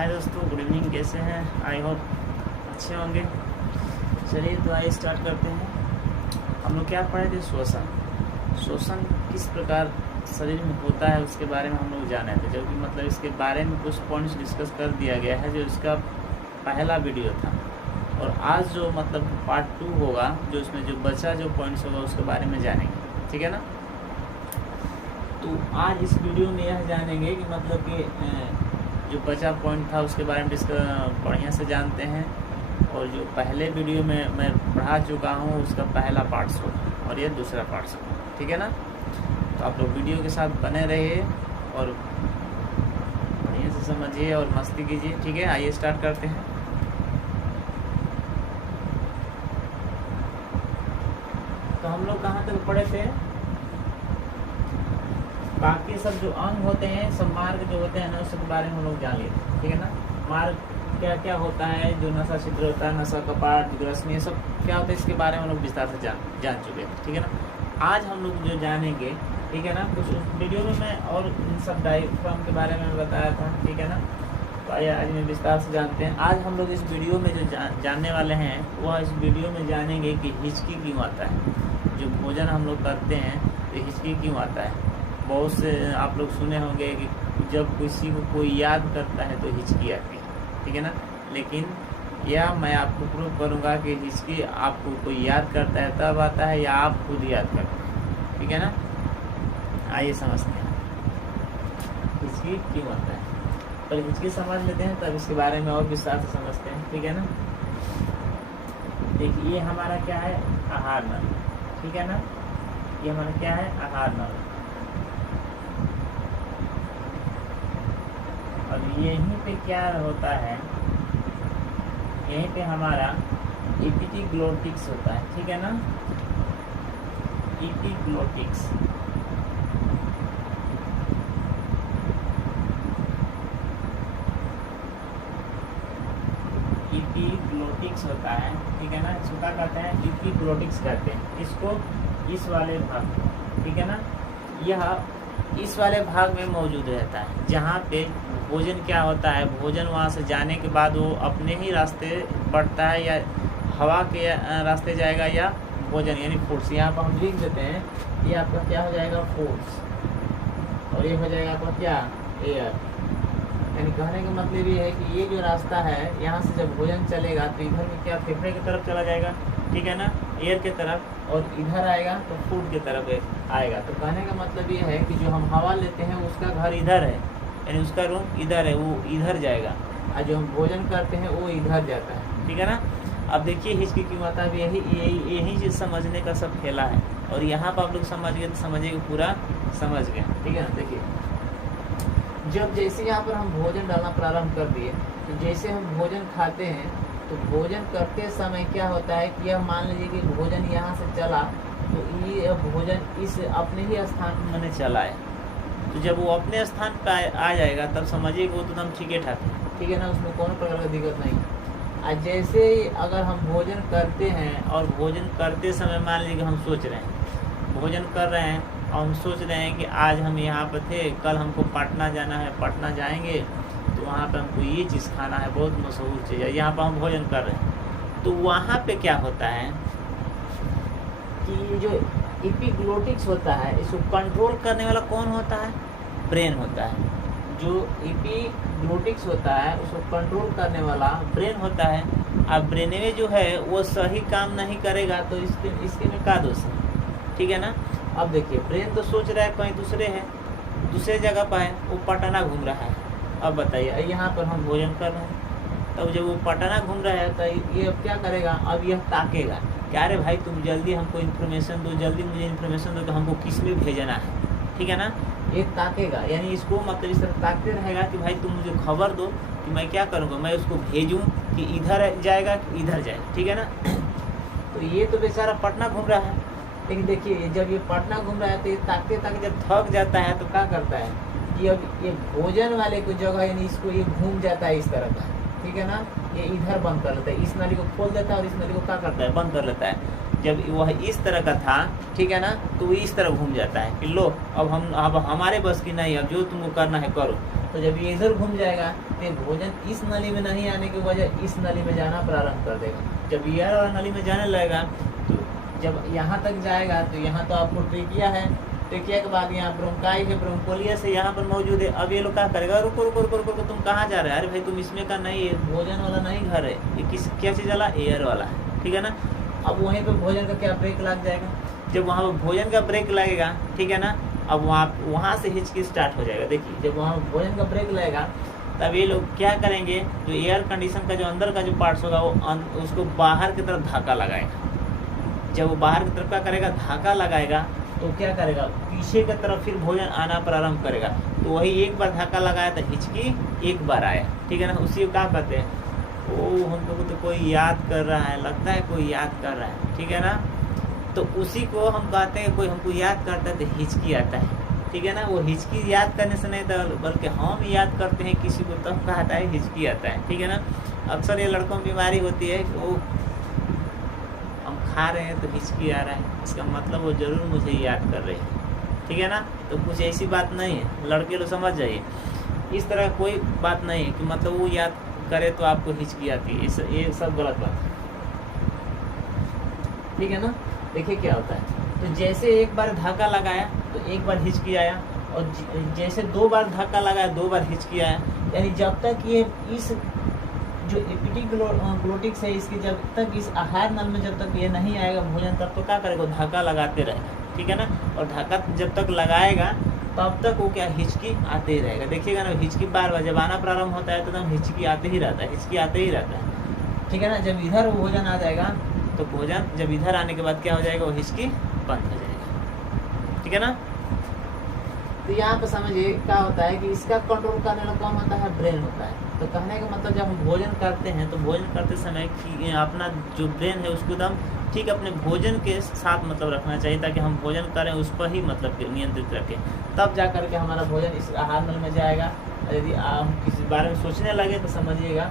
हाय दोस्तों, good evening. कैसे हैं? आई होप अच्छे होंगे। चलिए तो आइए स्टार्ट करते हैं। हम लोग क्या पढ़े थे? शोषण किस प्रकार शरीर में होता है उसके बारे में हम लोग जाने थे, जो कि मतलब इसके बारे में कुछ पॉइंट्स डिस्कस कर दिया गया है, जो इसका पहला वीडियो था। और आज जो मतलब पार्ट 2 होगा, जो इसमें जो बचा जो पॉइंट्स होगा उसके बारे में जानेंगे, ठीक है ना। तो आज इस वीडियो में यह जानेंगे कि मतलब कि जो बचा पॉइंट था उसके बारे में बढ़िया से जानते हैं। और जो पहले वीडियो में मैं पढ़ा चुका हूँ उसका पहला पार्ट्स होगा और ये दूसरा पार्ट्स होगा, ठीक है ना। तो आप लोग वीडियो के साथ बने रहिए और बढ़िया से समझिए और मस्ती कीजिए, ठीक है। आइए स्टार्ट करते हैं। तो हम लोग कहाँ तक पढ़े थे? बाकी सब जो अंग होते हैं, सब मार्ग जो होते हैं ना, उसके बारे में हम लोग जान लिए, ठीक है ना। मार्ग क्या क्या होता है, जो नशा छिद्र होता है, नशा कपाट, ग्रसनी, ये सब क्या होता है, इसके बारे में हम लोग विस्तार से जान चुके हैं, ठीक है ना। आज हम लोग जो जानेंगे, ठीक है ना, कुछ वीडियो में मैं और इन सब डायफ्राम के बारे में बताया था, ठीक है ना। तो आइए आज में विस्तार से जानते हैं। आज हम लोग इस वीडियो में जो जानने वाले हैं वह इस वीडियो में जानेंगे कि हिचकी क्यों आता है। जो भोजन हम लोग करते हैं तो हिचकी क्यों आता है। बहुत से आप लोग सुने होंगे कि जब किसी को कोई याद करता है तो हिचकी आती है, ठीक है ना। लेकिन यह मैं आपको प्रूव करूँगा कि हिचकी आपको कोई याद करता है तब आता है या आप खुद याद करते हैं, ठीक है ना। आइए समझते हैं हिचकी क्यों आता है। पहले हिचकी समझ लेते हैं, तब इसके बारे में और विस्तार से समझते हैं, ठीक है ना। देखिए, ये हमारा क्या है? आहार नल, ठीक है ना। ये हमारा क्या है? आहार नल। और यहीं पे क्या होता है? यहीं पे हमारा एपिग्लोटिक्स होता है, ठीक है ना। एपिग्लोटिक्स होता है, ठीक है ना। इसको क्या कहते हैं? एपिग्लोटिक्स कहते हैं इसको, इस वाले भाग को, ठीक है ना। यह इस वाले भाग में मौजूद रहता है, जहाँ पे भोजन क्या होता है, भोजन वहाँ से जाने के बाद वो अपने ही रास्ते बढ़ता है, या हवा के रास्ते जाएगा, या भोजन यानी फूड्स। यहाँ पर हम लिख देते हैं, ये आपका क्या हो जाएगा? फूड्स। और ये हो जाएगा आपका क्या? एयर। यानी कहने का मतलब ये है कि ये जो रास्ता है, यहाँ से जब भोजन चलेगा तो इधर में क्या फेफड़े की तरफ चला जाएगा, ठीक है ना, एयर की तरफ। और इधर आएगा तो फूड की तरफ आएगा। तो कहने का मतलब ये है कि जो हम हवा लेते हैं उसका घर इधर है, यानी उसका रूम इधर है, वो इधर जाएगा। और जो हम भोजन करते हैं वो इधर जाता है, ठीक है ना। अब देखिए हिचकी की माता भी यही चीज़ समझने का सब खेला है। और यहाँ पर आप लोग समझ गए तो समझिए पूरा समझ गए, ठीक है ना। देखिए, जब जैसे यहाँ पर हम भोजन डालना प्रारंभ कर दिए, तो जैसे हम भोजन खाते हैं तो भोजन करते समय क्या होता है कि यह मान लीजिए कि भोजन यहाँ से चला, तो ये भोजन इस अपने ही स्थान पर मैंने चला है। तो जब वो अपने स्थान पर आ जाएगा तब समझिए कि वो तो एकदम ठीक ठाक है, ठीक है ना, उसमें कौन प्रकार का दिक्कत नहीं। और जैसे ही अगर हम भोजन करते हैं और भोजन करते समय मान लीजिए हम सोच रहे हैं, भोजन कर रहे हैं और हम सोच रहे हैं कि आज हम यहाँ पर थे, कल हमको पटना जाना है, पटना जाएंगे तो वहाँ पे हमको ये चीज़ खाना है, बहुत मशहूर चीज़ है, यहाँ पर हम भोजन कर रहे हैं। तो वहाँ पे क्या होता है कि जो एपिग्लोटिक्स होता है, इसको कंट्रोल करने वाला कौन होता है? ब्रेन होता है। जो एपिग्लोटिक्स होता है उसको कंट्रोल करने वाला ब्रेन होता है। अब ब्रेन में जो है वो सही काम नहीं करेगा तो इसके में क्या दोष है, ठीक है ना। अब देखिए, ब्रेन तो सोच रहा है कहीं दूसरे जगह पर है, वो पटना घूम रहा है। अब बताइए, यहाँ पर हम भोजन कर रहे हैं, तब जब वो पटना घूम रहा है तो ये अब क्या करेगा? अब यह ताकेगा कि अरे भाई तुम जल्दी हमको इन्फॉर्मेशन दो, जल्दी मुझे इन्फॉर्मेशन दो कि हमको किस में भेजना है, ठीक है ना। ये ताकेगा, यानी इसको मतलब इस तरह ताकते रहेगा कि भाई तुम मुझे खबर दो कि मैं क्या करूँगा, मैं उसको भेजूँ कि इधर जाएगा कि इधर जाएगा, ठीक है ना। तो ये तो बेचारा पटना घूम रहा है, लेकिन देखिए जब ये पटना घूम रहा है तो ये ताकते ताकते जब थक जाता है तो क्या करता है कि अब ये भोजन वाले को जगह, यानी इसको ये घूम जाता है इस तरह का, ठीक है ना। ये इधर बंद कर लेता है, इस नाली को खोल देता है और इस नाली को क्या करता है? बंद कर लेता है। जब वह इस तरह का था, ठीक है ना, तो वो इस तरह घूम जाता है कि लो अब हमारे बस की नहीं, अब जो तुमको करना है करो। तो जब ये इधर घूम जाएगा तो ये भोजन इस नली में नहीं आने की वजह इस नली में जाना प्रारंभ कर देगा। जब ईयर वाला नली में जाने लगेगा तो जब यहाँ तक जाएगा तो यहाँ तो आपको ट्रेकिया है, ट्रेकिया के बाद यहाँ ब्रोंकाई है, ब्रोंकोलियस है यहाँ पर मौजूद है। अब ये लोग क्या करेगा, रुको रुको रुको रुको, तुम कहाँ जा रहे हैं? अरे भाई तुम इसमें का नहीं है, भोजन वाला नहीं घर है, ये क्या चीज़ वाला, एयर वाला है, ठीक है ना। अब वहीं पर भोजन का क्या ब्रेक लग जाएगा। जब वहाँ पर भोजन का ब्रेक लगेगा, ठीक है ना, अब वहाँ से हिचकी स्टार्ट हो जाएगा। देखिए जब वहाँ भोजन का ब्रेक लगेगा तब ये लोग क्या करेंगे, जो एयर कंडीशन का जो अंदर का जो पार्ट्स होगा वो उसको बाहर की तरफ धक्का लगाएगा। जब वो बाहर की तरफ क्या करेगा, धक्का लगाएगा, तो क्या करेगा, पीछे की तरफ फिर भोजन आना प्रारंभ करेगा। तो वही एक बार धक्का लगाया तो हिचकी एक बार आया, ठीक है ना। उसी को क्या कहते हैं, ओ हम लोग को तो कोई याद कर रहा है, लगता है कोई याद कर रहा है, ठीक है ना। तो उसी को हम कहते हैं कोई हमको याद करता है तो हिचकी आता है, ठीक है ना। वो हिचकी याद करने से नहीं था, बल्कि हम याद करते हैं किसी को तब कहता है हिचकी आता है, ठीक है ना। अक्सर ये लड़कों में बीमारी होती है कि वो हम खा रहे हैं तो हिचकी आ रहा है, इसका मतलब वो ज़रूर मुझे याद कर रही है, ठीक है ना। तो कुछ ऐसी बात नहीं है, लड़के लोग समझ जाइए, इस तरह कोई बात नहीं है कि मतलब वो याद करे तो आपको हिचकी आती है, ये सब गलत बात है, ठीक है ना। देखिए क्या होता है, तो जैसे एक बार धक्का लगाया तो एक बार हिचकी आया, और जैसे दो बार धक्का लगाया दो बार हिचकी आया। यानी जब तक ये इस जो एपिग्लोटिक्स है इसकी जब तक इस आहार नल में जब तक ये नहीं आएगा भोजन, तब तो क्या करेगा, धक्का लगाते रहेगा, ठीक है ना। और धक्का जब तक लगाएगा तब तक वो क्या हिचकी आते ही रहेगा। देखिएगा ना, हिचकी बार बार जब आना प्रारंभ होता है तो एकदम हिचकी आते ही रहता है, हिचकी आते ही रहता है, ठीक है ना। जब इधर भोजन आ जाएगा तो भोजन जब इधर आने के बाद क्या हो जाएगा, वो हिचकी बंद हो जाएगा, ठीक है ना। तो यहाँ पर समझिए क्या होता है कि इसका कंट्रोल करने वाला कौन होता है, ब्रेन होता है। तो कहने का मतलब जब हम भोजन करते हैं तो भोजन करते समय कि अपना जो ब्रेन है उसको एकदम ठीक अपने भोजन के साथ मतलब रखना चाहिए, ताकि हम भोजन करें उस पर ही मतलब नियंत्रित रखें, तब जा करके हमारा भोजन इस आहार नल में जाएगा। यदि हम किसी बारे में सोचने लगे तो समझिएगा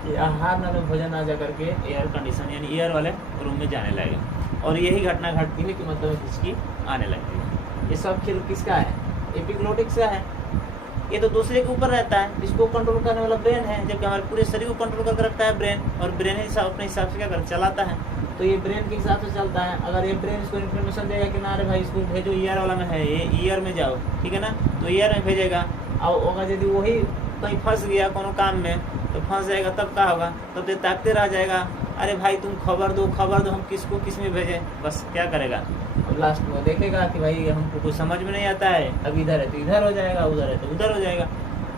कि आहार नल में भोजन आ जा करके एयर कंडीशन यानी एयर वाले रूम में जाने लगेगा, और यही घटना घटती है कि मतलब हिचकी आने लगती है। ये सब खेल किसका है, एपिग्लोटिक्स का है। ये तो दूसरे के ऊपर रहता है, इसको कंट्रोल करने वाला ब्रेन है, जबकि हमारे पूरे शरीर को कंट्रोल करके रखता है ब्रेन, और ब्रेन ही अपने हिसाब से क्या कर चलाता है। तो ये ब्रेन के हिसाब से चलता है। अगर ये ब्रेन इसको इन्फॉर्मेशन देगा कि ना अरे भाई इसको भेजो ईयर वाला में है, ये ईयर में जाओ, ठीक है ना, तो ईयर में भेजेगा। और अगर यदि वही कहीं फंस गया कोनो काम में तो फंस जाएगा, तब क्या होगा, तब तो ताकते रह जाएगा, अरे भाई तुम खबर दो हम किसको किस में भेजें, बस क्या करेगा, अब लास्ट में देखेगा कि भाई हमको कुछ समझ में नहीं आता है, अब इधर है तो इधर हो जाएगा, उधर है तो उधर हो जाएगा,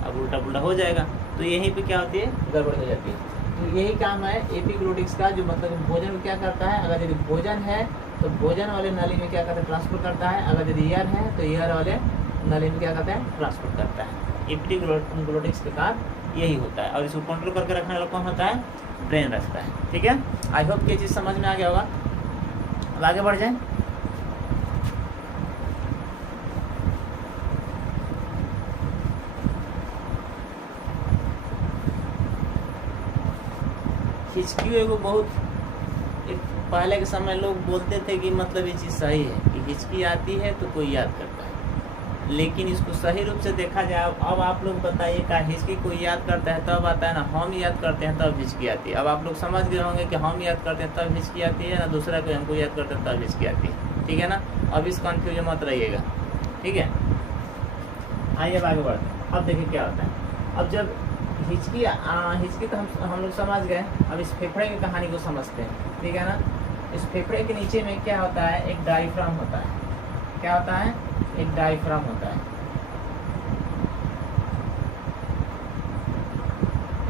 अब उल्टा पुल्टा हो जाएगा। तो यहीं पे क्या होती है, गड़बड़ हो जाती है। तो यही काम है एपिग्लोटिक्स का, जो मतलब भोजन में क्या करता है, अगर यदि भोजन है तो भोजन वाले नाली में क्या करता है, ट्रांसफर करता है। अगर यदि ईयर है तो ईयर वाले नाली में क्या करता है, ट्रांसफर करता है। एपिग्लोटिक्स का काम यही होता है, और इसको कंट्रोल करके रखने वाला कौन होता है, ब्रेन रखता है, ठीक है। आई होप कि ये चीज़ समझ में आ गया होगा। अब आगे बढ़ जाए। हिचकी एगो बहुत पहले के समय लोग बोलते थे कि मतलब ये चीज़ सही है कि हिचकी आती है तो कोई याद करता है, लेकिन इसको सही रूप से देखा जाए, अब आप लोग बताइए क्या हिचकी कोई याद करता है तब आता है ना हम याद करते हैं तब हिचकी आती है। अब आप लोग समझ गए होंगे कि हम याद करते हैं तब हिचकी आती है, ना दूसरा कोई हमको याद करते हैं तब हिचकी आती है, ठीक है ना। अब इस कन्फ्यूजन मत रहिएगा, ठीक है। आइए अब आगे बढ़ते हैं। अब देखिए क्या होता है, अब जब हिचकी तो हम लोग समझ गए, अब इस फेफड़े की कहानी को समझते हैं, ठीक है ना। इस फेफड़े के नीचे में क्या होता है, एक डायफ्राम होता है। क्या होता है, एक डायफ्राम होता है,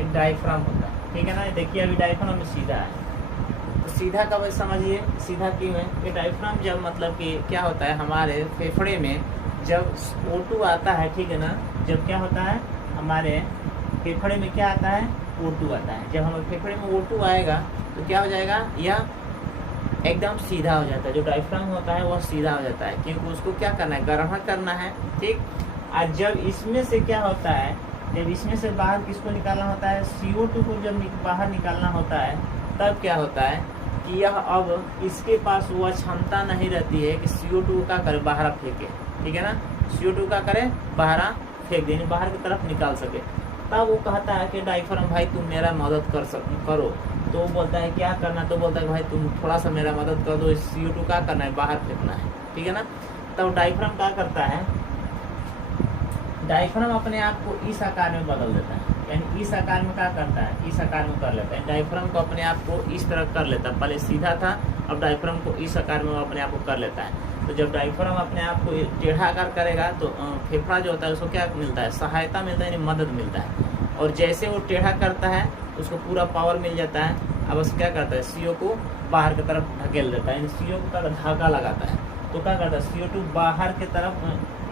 एक डायफ्राम होता है, ठीक है ना। देखिए अभी डायफ्राम में सीधा है, तो सीधा का वजह समझिए, सीधा क्यों है, ये डायफ्राम जब मतलब कि क्या होता है हमारे फेफड़े में जब O2 आता है, ठीक है ना, जब क्या होता है हमारे फेफड़े में क्या आता है, O2 आता है। जब हमारे फेफड़े में O2 आएगा तो क्या हो जाएगा, यह एकदम सीधा हो जाता है। जो डायफ्राम होता है वह सीधा हो जाता है, क्योंकि उसको क्या करना है, ग्रहण करना है, ठीक। और जब इसमें से क्या होता है, जब इसमें से बाहर किसको निकालना होता है, CO2 को जब बाहर निकालना होता है, तब क्या होता है कि यह अब इसके पास वह क्षमता नहीं रहती है कि CO2 का करे बाहर फेंके, ठीक है ना। CO2 का करे बाहर फेंक दे, बाहर की तरफ निकाल सके। तब वो कहता है कि डायफ्राम भाई तुम मेरा मदद करो। तो वो बोलता है क्या करना, तो बोलता है कि भाई तुम थोड़ा सा मेरा मदद कर दो, इस CO2 क्या करना है, बाहर फेंकना है, ठीक है ना। तब डायफ्राम क्या करता है, डायफ्राम अपने आप को इस आकार में बदल देता है, यानी इस आकार में क्या करता है, इस आकार में कर लेता है। डायफ्राम को अपने आप को इस तरह कर लेता है, पहले सीधा था, अब डायफ्राम को इस आकार में वो अपने आप को कर लेता है। तो जब डायफ्राम अपने आप को टेढ़ा आकार करेगा तो फेफड़ा जो होता है उसको क्या मिलता है, सहायता मिलता है, यानी मदद मिलता है। और जैसे वो टेढ़ा करता है उसको पूरा पावर मिल जाता है। अब उसको क्या करता है, CO को बाहर की तरफ ढकेल देता है, यानी CO का धागा लगाता है। तो क्या करता है, CO2 बाहर की तरफ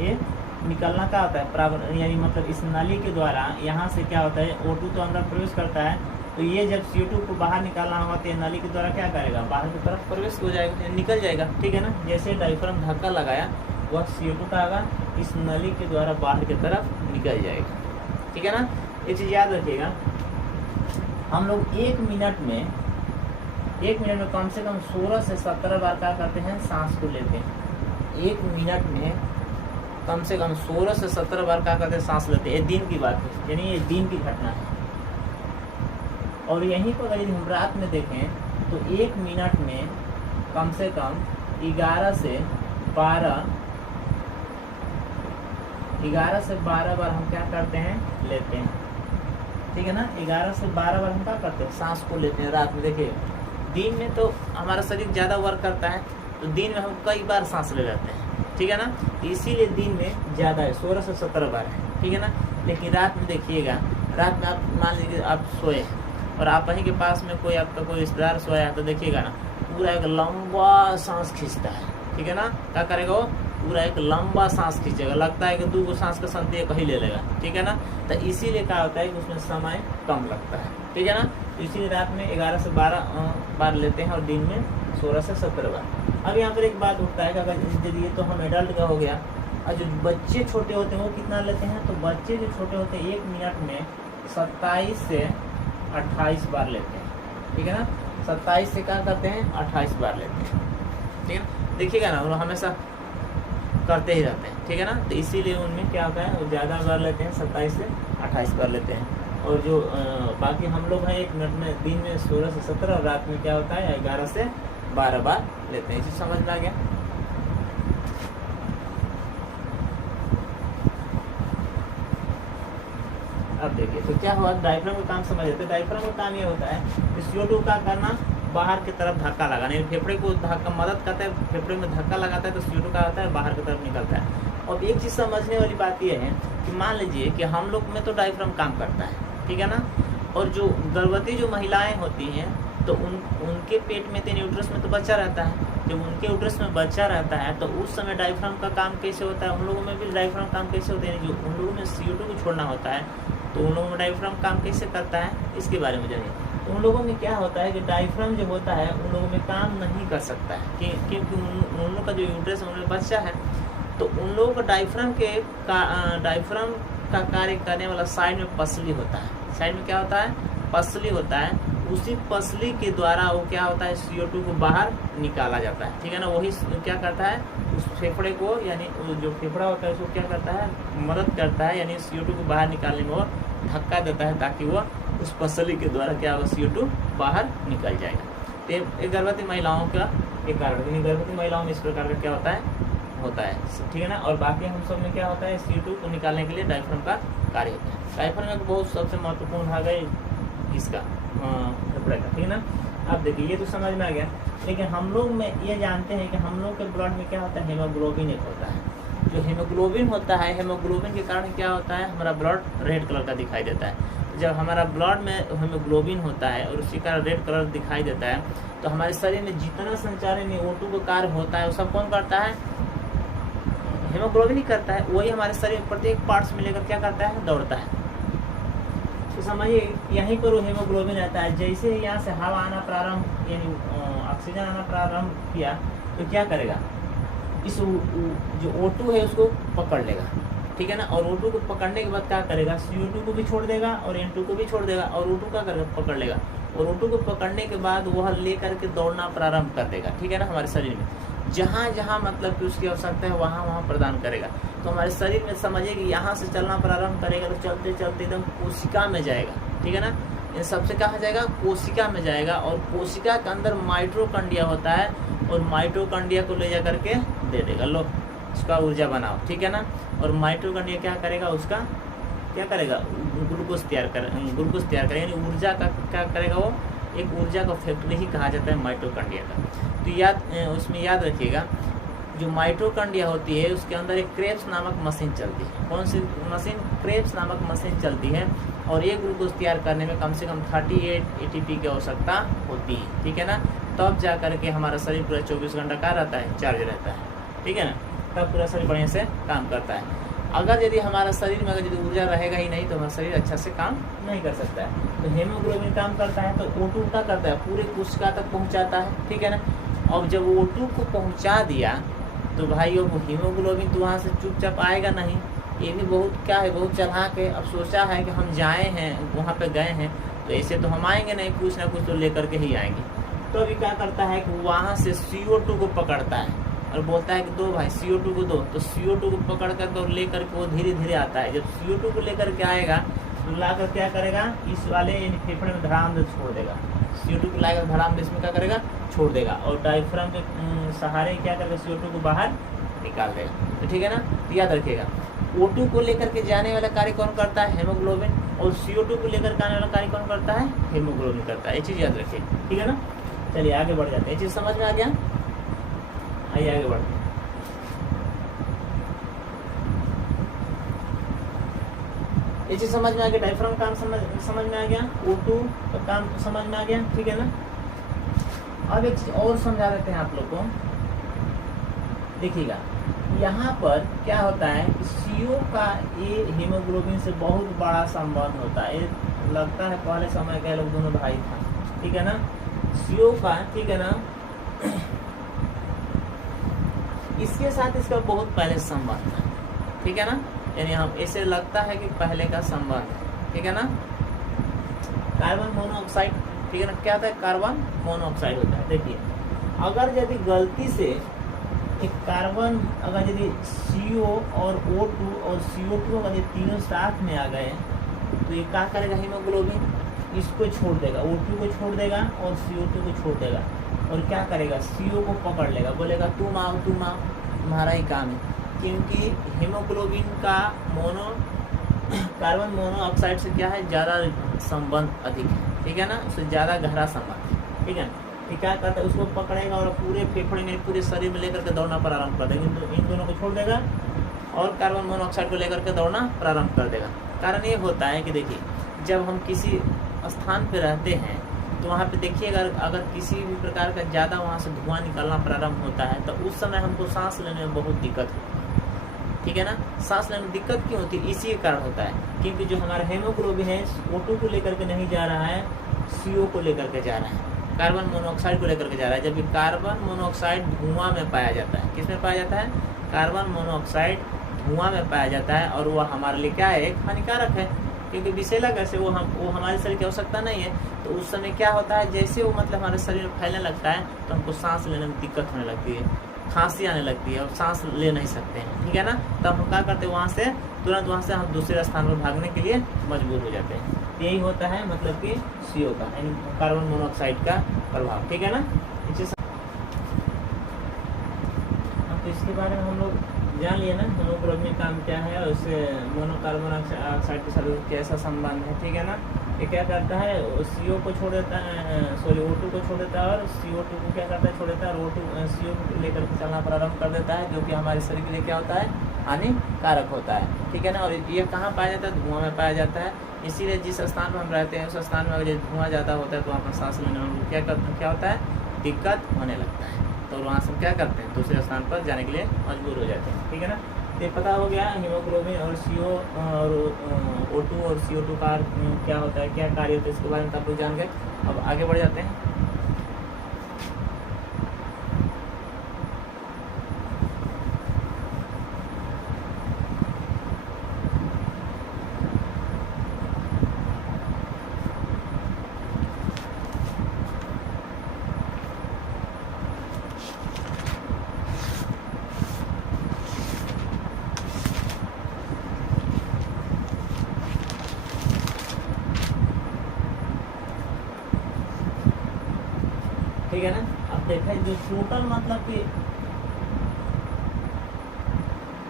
ये निकलना क्या होता है, यानी मतलब इस नली के द्वारा यहाँ से क्या होता है, O2 तो अंदर प्रवेश करता है, तो ये जब CO2 को बाहर निकालना होगा तो ये नली के द्वारा क्या करेगा, बाहर की तरफ प्रवेश हो जाएगा, निकल जाएगा, ठीक है ना। जैसे डायफ्राम धक्का लगाया वह CO2 का आगा इस नली के द्वारा बाहर की तरफ निकल जाएगा, ठीक है ना। ये चीज़ याद रखिएगा। हम लोग एक मिनट में कम से कम 16 से 17 बार क्या करते हैं, सांस को लेते हैं। एक मिनट में कम से कम 16 से 17 बार क्या करते हैं, सांस लेते हैं। ये दिन की बात है, यानी ये दिन की घटना है। और यहीं पर अगर हम रात में देखें तो एक मिनट में कम से कम 11 से 12 बार हम क्या करते हैं, लेते हैं, ठीक है ना। 11 से 12 बार हम क्या करते हैं, सांस को लेते हैं रात में। देखिए दिन में तो हमारा शरीर ज़्यादा वर्क करता है, तो दिन में हम कई बार सांस ले लेते हैं, ठीक है ना। इसीलिए दिन में ज़्यादा है, 16 से 17 बार है, ठीक है ना। लेकिन रात में देखिएगा, रात में आप मान लीजिए आप सोए और आप वहीं के पास में कोई आपका कोई रिश्तेदार सोया है, तो देखिएगा ना पूरा एक लंबा सांस खींचता है, ठीक है ना। क्या करेगा वो, पूरा एक लंबा सांस खींचेगा, लगता है कि 2 सांस का संति कहीं ले लेगा, ठीक है ना। तो इसीलिए क्या होता है कि उसमें समय कम लगता है, ठीक है ना। तो इसीलिए रात में 11 से 12 बार लेते हैं और दिन में 16 से 17 बार। अब यहाँ पर एक बात उठता है कि अगर ये तो हम एडल्ट का हो गया, और जो बच्चे छोटे होते हैं वो कितना लेते हैं, तो बच्चे जो छोटे होते हैं 1 मिनट में 27 से 28 बार लेते हैं, ठीक है ना। 27 से क्या करते हैं, 28 बार लेते हैं, ठीक है ना। देखिएगा ना वो हमेशा करते ही रहते हैं, ठीक है ना। तो इसीलिए उनमें क्या होता है, वो ज़्यादा बार लेते हैं, 27 से 28 बार लेते हैं। और जो बाकी हम लोग हैं 1 मिनट में, दिन में 16 से 17 और रात में क्या होता है 11 से 12 बार लेते हैं। इसे समझ में आ गया। अब देखिए तो क्या हुआ, डायफ्राम का काम समझ लेते हैं। डायफ्राम का काम ये होता है कि CO2 का करना, बाहर की तरफ धक्का लगाना, फेफड़े को धक्का मदद करता है, फेफड़े में धक्का लगाता है तो CO2 का होता है बाहर की तरफ निकलता है। और एक चीज़ समझने वाली बात यह है कि मान लीजिए कि हम लोग में तो डायफ्राम काम करता है, ठीक है ना। और जो गर्भवती जो महिलाएं होती हैं तो उनके पेट में तो यूट्रस में तो बच्चा रहता है। जब उनके यूट्रस में बच्चा रहता है तो उस समय डायफ्राम का काम कैसे होता है, उन लोगों में भी डायफ्राम काम कैसे होता है, जो उन लोगों में CO2 को छोड़ना होता है तो उन लोगों में डायफ्राम काम कैसे करता है, इसके बारे में जानिए। तो उन लोगों में क्या होता है कि डायफ्राम जो होता है उन लोगों में काम नहीं कर सकता है, क्योंकि उन लोगों का जो यूट्रस है उनमें बच्चा है, तो उन लोगों का डायफ्राम का कार्य करने वाला साइड में पसली होता है। साइड में क्या होता है, पसली होता है। उसी पसली के द्वारा वो क्या होता है, CO2 को बाहर निकाला जाता है, ठीक है ना। वही क्या करता है, उस फेफड़े को, यानी जो फेफड़ा होता है उसको क्या करता है, मदद करता है, यानी CO2 को बाहर निकालने में और धक्का देता है ताकि वह उस पसली के द्वारा क्या होगा, CO2 बाहर निकल जाएगा। तो ये गर्भवती महिलाओं का एक कारण, गर्भवती महिलाओं में इस प्रकार का क्या होता है, ठीक है ना। और बाकी हम सब में क्या होता है, CO2 को निकालने के लिए डायफ्राम का कार्य होता है। डायफ्राम एक बहुत सबसे महत्वपूर्ण भाग है इसका, फेफड़े का, ठीक है ना। अब देखिए ये तो समझ में आ गया। लेकिन हम लोग में ये जानते हैं कि हम लोग के ब्लड में क्या होता है, हेमोग्लोबिन एक होता है। जो हेमोग्लोबिन होता है, हेमोग्लोबिन के कारण क्या होता है, हमारा ब्लड रेड कलर का दिखाई देता है। जब हमारा ब्लड में हेमोग्लोबिन होता है और उसी कारण रेड कलर दिखाई देता है, तो हमारे शरीर में जितना संचालन में O2 का कार्य होता है वो सब कौन करता है, हेमोग्लोबिन ही करता है। वही हमारे शरीर प्रत्येक पार्ट्स में लेकर क्या करता है, दौड़ता है। तो समझिए यहीं पर वो हेमोग्लोबिन रहता है। जैसे ही यहाँ से हवा आना प्रारंभ, यानी ऑक्सीजन आना प्रारंभ किया तो क्या करेगा, इस जो O2 है उसको पकड़ लेगा, ठीक है ना। और O2 को पकड़ने के बाद क्या करेगा, CO2 को भी छोड़ देगा और N2 को भी छोड़ देगा और O2 का करेगा, पकड़ लेगा। और O2 को पकड़ने के बाद वह ले करके दौड़ना प्रारंभ कर देगा, ठीक है ना, हमारे शरीर में। जहाँ जहाँ मतलब कि उसकी आवश्यकता है वहाँ वहाँ प्रदान करेगा। तो हमारे शरीर में समझिए कि यहाँ से चलना प्रारंभ करेगा तो चलते चलते एकदम कोशिका में जाएगा, ठीक है ना। इन सबसे कहाँ जाएगा, कोशिका में जाएगा, और कोशिका के अंदर माइटोकॉन्ड्रिया होता है, और माइटोकॉन्ड्रिया को ले जा करके दे देगा, लो उसका ऊर्जा बनाओ, ठीक है ना। और माइटोकॉन्ड्रिया क्या करेगा, उसका क्या करेगा, ग्लूकोज तैयार करेगा, यानी ऊर्जा का क्या करेगा, वो एक ऊर्जा का फैक्ट्री ही कहा जाता है माइटोकॉन्ड्रिया का। तो उसमें याद रखिएगा, जो माइटोकॉन्ड्रिया होती है उसके अंदर एक क्रेब्स नामक मशीन चलती है। कौन सी मशीन, क्रेब्स नामक मशीन चलती है, और ये ग्लूकोज तैयार करने में कम से कम 38 ATP की आवश्यकता होती है, ठीक है ना। तब जा करके हमारा शरीर पूरा 24 घंटा का रहता है, चार्ज रहता है, ठीक है ना, तब पूरा शरीर बढ़िया से काम करता है। अगर यदि हमारा शरीर में अगर यदि ऊर्जा रहेगा ही नहीं तो हमारा शरीर अच्छा से काम नहीं कर सकता है। तो हेमोग्लोबिन काम करता है तो O2 क्या करता है, पूरे कोशिका तक पहुंचाता है, ठीक है ना। अब जब O2 को पहुंचा दिया तो भाई वो हीमोग्लोबिन तो वहाँ से चुपचाप आएगा नहीं। ये भी बहुत क्या है, बहुत चालाक है। अब सोचा है कि हम जाए हैं वहाँ पे गए हैं तो ऐसे तो हम आएंगे नहीं, कुछ ना कुछ तो लेकर के ही आएंगे। तो अभी क्या करता है कि वहाँ से CO2 को पकड़ता है और बोलता है कि दो भाई CO2 को दो। तो CO2 को पकड़ कर और लेकर के वो धीरे धीरे आता है। जब CO2 को लेकर के आएगा तो लाकर क्या करेगा, इस वाले फेफड़े में धड़ाम से छोड़ देगा। CO2 को लाकर धड़ाम से इसमें क्या करेगा, छोड़ देगा, और डायफ्राम के सहारे क्या करेगा, CO2 को बाहर निकाल देगा। तो ठीक है ना, तो याद रखिएगा O2 को लेकर के जाने वाला कार्य कौन करता है, हेमोग्लोबिन, और CO2 को लेकर के आने वाला कार्य कौन करता है, हेमोग्लोबिन करता है। ये चीज़ याद रखिए, ठीक है ना। चलिए आगे बढ़ जाते हैं। ये चीज़ समझ में आ गया, आइए आगे बढ़ते हैं। ये चीज समझ में आ गया, डायफ्राम काम समझ में आ गया, O2 का काम समझ में आ गया, ठीक है ना। अब एक चीज और समझा देते हैं आप लोग को, देखिएगा यहाँ पर क्या होता है कि CO का ये हीमोग्लोबिन से बहुत बड़ा संबंध होता है। ये लगता है पहले समय के लोग दोनों भाई था, ठीक है ना। CO का, ठीक है ना, इसके साथ इसका बहुत पहले संबंध था, ठीक है ना। यानी हम ऐसे लगता है कि पहले का संबंध है, ठीक है ना। कार्बन मोनोऑक्साइड, ठीक है ना, क्या होता है, कार्बन मोनोऑक्साइड होता है। देखिए अगर यदि गलती से एक कार्बन, अगर यदि CO और O2 और CO2 अगर ये तीनों साथ में आ गए तो ये क्या करेगा, हीमोग्लोबिन इसको छोड़ देगा, O2 को छोड़ देगा और CO2 को छोड़ देगा, और क्या करेगा, CO को पकड़ लेगा, बोलेगा तुम आओ, तुम्हारा ही काम है। क्योंकि हीमोग्लोबिन का कार्बन मोनोऑक्साइड से क्या है, ज़्यादा संबंध अधिक है, ठीक है ना, उससे ज़्यादा गहरा संबंध है, ठीक है। ये क्या करता है, उसको पकड़ेगा और पूरे फेफड़े में, पूरे शरीर में लेकर के दौड़ना प्रारंभ कर देगा। इन दोनों को छोड़ देगा और कार्बन मोनोऑक्साइड को लेकर के दौड़ना प्रारंभ कर देगा। कारण ये होता है कि देखिए जब हम किसी स्थान पर रहते हैं तो वहाँ पे देखिएगा अगर किसी भी प्रकार का ज़्यादा वहाँ से धुआं निकलना प्रारंभ होता है तो उस समय हमको सांस लेने में बहुत दिक्कत होती है, ठीक है ना। सांस लेने में दिक्कत क्यों होती है, इसी के कारण होता है क्योंकि जो हमारा हेमोग्लोबिन है O2 को लेकर के नहीं जा रहा है, CO को लेकर के जा रहा है, कार्बन मोनोऑक्साइड को लेकर के जा रहा है। जबकि कार्बन मोनोऑक्साइड धुआं में पाया जाता है। किस में पाया जाता है, कार्बन मोनोऑक्साइड धुआं में पाया जाता है, और वह हमारे लिए क्या है, एक हानिकारक है, क्योंकि विषैला गैस है, वो हमारे शरीर की आवश्यकता नहीं है। तो उस समय क्या होता है, जैसे वो मतलब हमारे शरीर में फैलने लगता है तो हमको सांस लेने में दिक्कत होने लगती है, खांसी आने लगती है और सांस ले नहीं सकते हैं, ठीक है ना। तब हम क्या करते हैं, वहाँ से तुरंत वहाँ से हम दूसरे स्थान पर भागने के लिए मजबूर हो जाते हैं। यही होता है मतलब कि CO का, यानी कार्बन मोनोऑक्साइड का प्रभाव, ठीक है ना। तो इसके बारे में हम लोग जान लिया ना, हेमोग्लोबिन काम क्या है और उससे मोनोकार्बन ऑक्साइड के साथ कैसा संबंध है, ठीक है ना। ये क्या करता है, CO को छोड़ देता है, O2 को छोड़ देता है, और CO2 को क्या करता है, छोड़ देता है, और CO को लेकर के चलना प्रारंभ कर देता है, जो कि हमारे शरीर के लिए क्या होता है, हानिकारक होता है, ठीक है ना। और ये कहाँ पाया जाता है, धुआं में पाया जाता है। इसीलिए जिस स्थान पर हम रहते हैं उस स्थान में अगर धुआं ज़्यादा होता है तो वहाँ पर सांस लेने में क्या होता है, दिक्कत होने लगता है। तो वहाँ से क्या करते हैं, दूसरे स्थान पर जाने के लिए मजबूर हो जाते हैं, ठीक है ना। ये पता हो गया हीमोग्लोबिन और CO और O2 और CO2 का क्या होता है, क्या कार्य होता है, इसके बारे में आप लोग जान गए। अब आगे बढ़ जाते हैं। ठीक है ना। अब देखें जो टोटल मतलब कि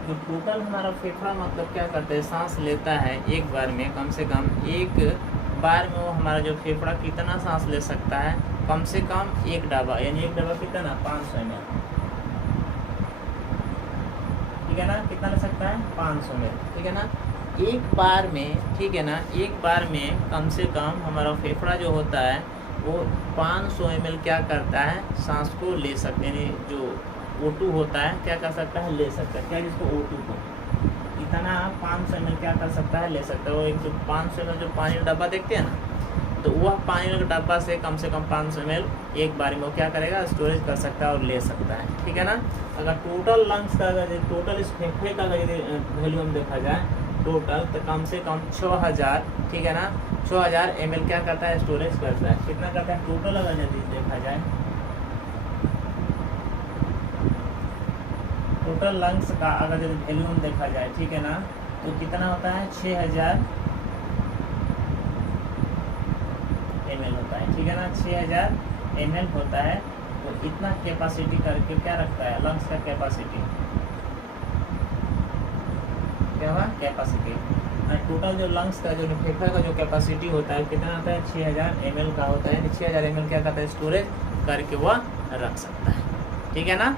जो टोटल हमारा फेफड़ा मतलब क्या करता है, सांस लेता है एक बार में, कम से कम एक बार में वो हमारा जो फेफड़ा कितना सांस ले सकता है, कम से कम एक डब्बा, यानी एक डब्बा कितना 500 ml, ठीक है ना। कितना ले सकता है 500 ml, ठीक है ना एक बार में, ठीक है ना। एक बार में कम से कम हमारा फेफड़ा जो होता है वो 500 ml क्या करता है, सांस को ले सकते हैं, यानी जो O2 होता है क्या कर सकता है, ले सकता है, क्या जिसको O2 को इतना 500 ml क्या कर सकता है, ले सकता है। वो एक जो 500 ml जो पानी का डब्बा देखते हैं ना, तो वह पानी का डब्बा से कम 500 ml एक बार में वो क्या करेगा, स्टोरेज कर सकता है और ले सकता है, ठीक है ना। अगर टोटल लंग्स का, अगर टोटल इस फेफड़े का अगर वॉल्यूम देखा जाए टोटल, तो कम से कम 6000, ठीक है ना, 6000 ml क्या करता है, स्टोरेज करता है। कितना करता है टोटल अगर यदि देखा जाए, टोटल लंग्स का अगर यदि वॉल्यूम देखा जाए, ठीक है ना, तो कितना होता है 6000 ml होता है, ठीक है ना। 6000 ml होता है, तो इतना कैपेसिटी करके क्या रखता है, लंग्स का कैपेसिटी क्या हुआ, कैपेसिटी टोटल जो लंग्स का जो फेफड़े का जो कैपेसिटी होता है कितना होता है, 6000 ml का होता है। 6000 ml क्या करता है, स्टोरेज करके वह रख सकता है, ठीक है ना।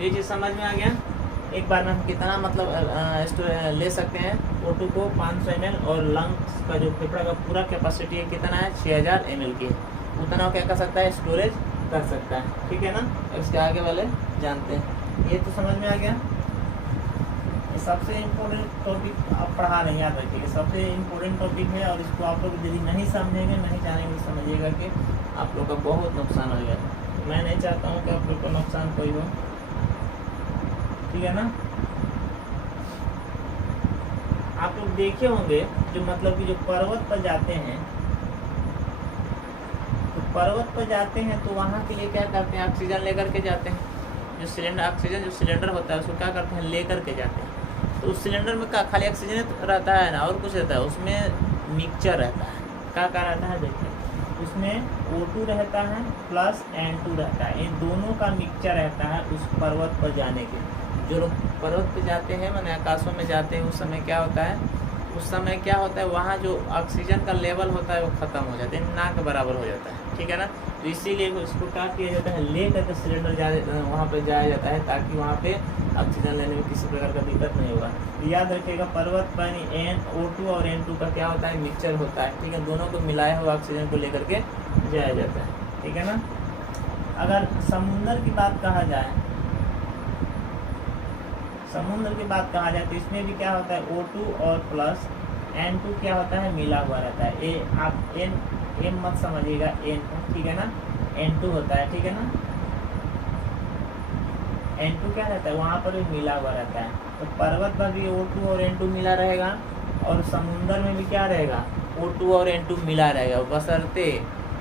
ये चीज़ समझ में आ गया। एक बार में हम कितना मतलब ले सकते हैं O2 को 500 ml, और लंग्स का जो फेफड़ा का पूरा कैपेसिटी है कितना है 6000 ml की, उतना वो क्या कर सकता है, स्टोरेज कर सकता है, ठीक है ना। इसके आगे वाले जानते हैं, ये तो समझ में आ गया। सबसे इम्पोर्टेंट टॉपिक आप पढ़ा रहे हैं, याद रखिएगा सबसे इम्पोर्टेंट टॉपिक है, और इसको आप लोग यदि नहीं समझेंगे, नहीं जानेंगे, समझिएगा कि आप लोग का बहुत नुकसान हो गया। मैं नहीं चाहता हूँ कि आप लोग का नुकसान कोई हो, ठीक है ना। आप लोग देखे होंगे जो मतलब कि जो पर्वत पर जाते हैं, तो पर्वत पर जाते हैं तो वहाँ के लिए क्या करते हैं, ऑक्सीजन लेकर के जाते हैं। जो सिलेंडर, ऑक्सीजन जो सिलेंडर होता है उसको क्या करते हैं, लेकर के जाते हैं। तो उस सिलेंडर में क्या खाली ऑक्सीजन रहता है ना, और कुछ रहता है उसमें, मिक्सचर रहता है। क्या रहता है देखिए, उसमें O2 रहता है प्लस N2 रहता है, इन दोनों का मिक्सचर रहता है उस पर्वत पर जाने के। जो लोग पर्वत पर जाते हैं, माने आकाशों में जाते हैं, उस समय क्या होता है, उस समय क्या होता है, वहाँ जो ऑक्सीजन का लेवल होता है वो ख़त्म हो जाता है, ना के बराबर हो जाता है, ठीक है ना। तो इसीलिए उसको क्या किया जाता है, ले करके सिलेंडर वहाँ पे जाया जाता है, ताकि वहाँ पे ऑक्सीजन लेने में किसी प्रकार का दिक्कत नहीं होगा। याद रखिएगा पर्वत पर O2 और N2 का क्या होता है, मिक्सचर होता है, ठीक है। दोनों को मिलाया हुआ ऑक्सीजन को लेकर के जाया जाता है, ठीक है ना। अगर समुद्र की बात कहा जाए, समुद्र की बात कहा जाए तो इसमें भी क्या होता है, O2 और प्लस N2 क्या होता है, मिला हुआ रहता है। आप M मत समझिएगा, N, ठीक है ना, N2 होता है, ठीक है ना। N2 क्या रहता है, वहाँ पर भी मिला हुआ रहता है। तो पर्वत पर भी O2 और N2 मिला रहेगा, और समुद्र में भी क्या रहेगा, O2 और N2 मिला रहेगा, बशर्ते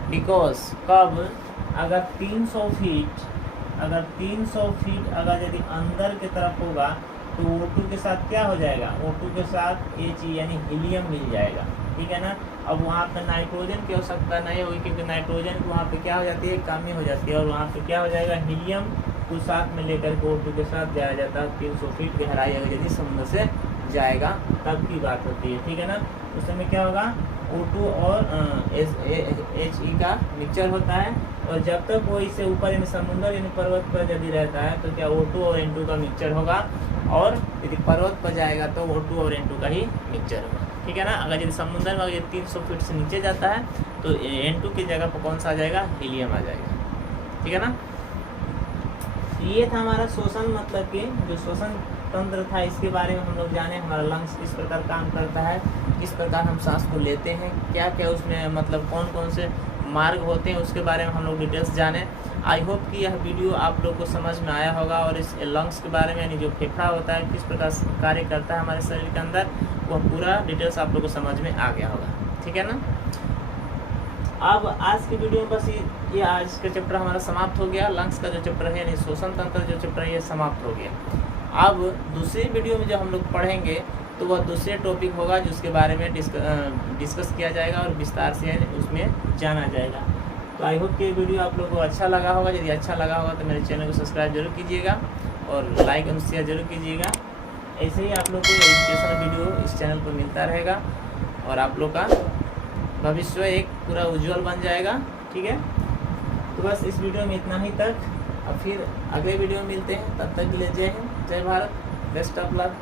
बिकॉज कब, अगर 300 फीट अगर यदि अंदर की तरफ होगा तो O2 के साथ क्या हो जाएगा, O2 के साथ H यानी हीलियम मिल जाएगा, ठीक है ना। अब वहाँ पर नाइट्रोजन की आवश्यकता नहीं होगी, क्योंकि नाइट्रोजन की वहाँ पे क्या हो जाती है, कमी हो जाती है, और वहाँ पे क्या हो जाएगा, हीलियम को साथ में लेकर के O2 के साथ जाया जाता है। 300 फीट गहराई अगर यदि समुद्र से जाएगा तब की बात होती है, ठीक है ना। उस समय क्या होगा, O2 और He का मिक्सचर होता है, और जब तक वो इससे ऊपर यानी समुद्र यानी पर्वत पर यदि रहता है तो क्या O2 और N2 का मिक्सचर होगा, और यदि पर्वत पर जाएगा तो O2 और N2 का ही मिक्सचर होगा, ठीक है ना। अगर यदि समुद्र में अगर 300 फीट से नीचे जाता है तो N2 की जगह पर कौन सा आ जाएगा, हीलियम आ जाएगा, ठीक है ना। ये था हमारा श्वसन मतलब कि जो श्वसन तंत्र था, इसके बारे में हम लोग जाने, हमारा लंग्स किस प्रकार काम करता है, किस प्रकार हम सांस को लेते हैं, क्या क्या उसमें मतलब कौन कौन से मार्ग होते हैं, उसके बारे में हम लोग डिटेल्स जाने। आई होप कि यह वीडियो आप लोग को समझ में आया होगा, और इस लंग्स के बारे में यानी जो फेफड़ा होता है किस प्रकार कार्य करता है हमारे शरीर के अंदर, वह पूरा डिटेल्स आप लोग को समझ में आ गया होगा, ठीक है ना। अब आज की वीडियो में बस ये आज का चैप्टर हमारा समाप्त हो गया। लंग्स का जो चैप्टर है यानी श्वसन तंत्र जो चैप्टर है ये समाप्त हो गया। अब दूसरी वीडियो में जो हम लोग पढ़ेंगे तो वह दूसरे टॉपिक होगा जिसके बारे में डिस्कस किया जाएगा और विस्तार से उसमें जाना जाएगा। तो आई होप कि ये वीडियो आप लोगों को अच्छा लगा होगा। यदि अच्छा लगा होगा तो मेरे चैनल को सब्सक्राइब जरूर कीजिएगा और लाइक और शेयर जरूर कीजिएगा। ऐसे ही आप लोग को एजुकेशनल वीडियो इस चैनल पर मिलता रहेगा और आप लोग का भविष्य एक पूरा उज्जवल बन जाएगा। ठीक है, तो बस इस वीडियो में इतना ही तक। अब फिर अगले वीडियो में मिलते हैं, तब तक के लिए जय हिंद, जय भारत, बेस्ट ऑफ लक।